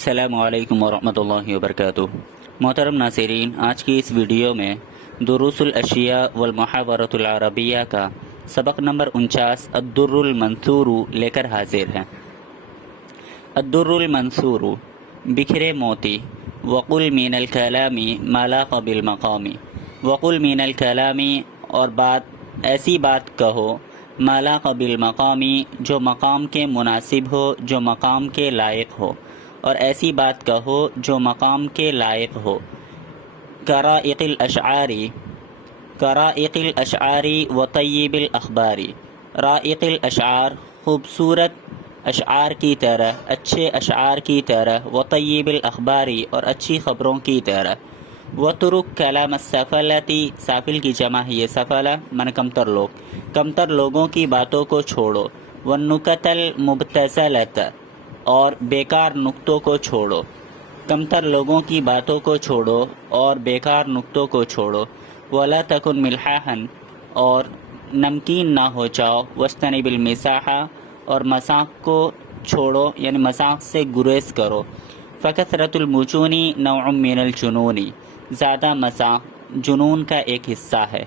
السلام علیکم ورحمۃ اللہ وبرکاتہ۔ محترم ناظرین، آج کی اس ویڈیو میں دروس الاشیاء والمحاورۃ العربیہ کا سبق نمبر 49 الدر المنثور لے کر حاضر ہیں۔ الدر المنثور، بکھرے موتی، وقل من الکلام ما لاق بالمقام، وقل من الکلام، اور ایسی بات کہو، ما لاق بالمقام، جو مقام کے مناسب ہو، جو مقام کے لائق ہو، اور ایسی بات کہو جو مقام کے لائق ہو۔ کرائق الاشعاری و طیب الاخباری، رائق الاشعار، خوبصورت اشعار کی طرح، اچھے اشعار کی طرح، و طیب الاخباری، اور اچھی خبروں کی طرح۔ وترک کلام السفلتی، سافل کی جمع ہے یہ سفلہ، من کمتر کمتر لوگوں کی باتوں کو چھوڑو۔ والنکت المبتذلۃ، اور بیکار نکتوں کو چھوڑو۔ کمتر لوگوں کی باتوں کو چھوڑو اور بیکار نکتوں کو چھوڑو۔ ولا تکن ملحاحا، اور نمکین نہ ہو جاؤ۔ واجتنب المزاح، اور مذاق کو چھوڑو، یعنی مذاق سے گریز کرو۔ فکثرۃ المجون نوع من الجنون، زیادہ مذاق جنون کا ایک حصہ ہے۔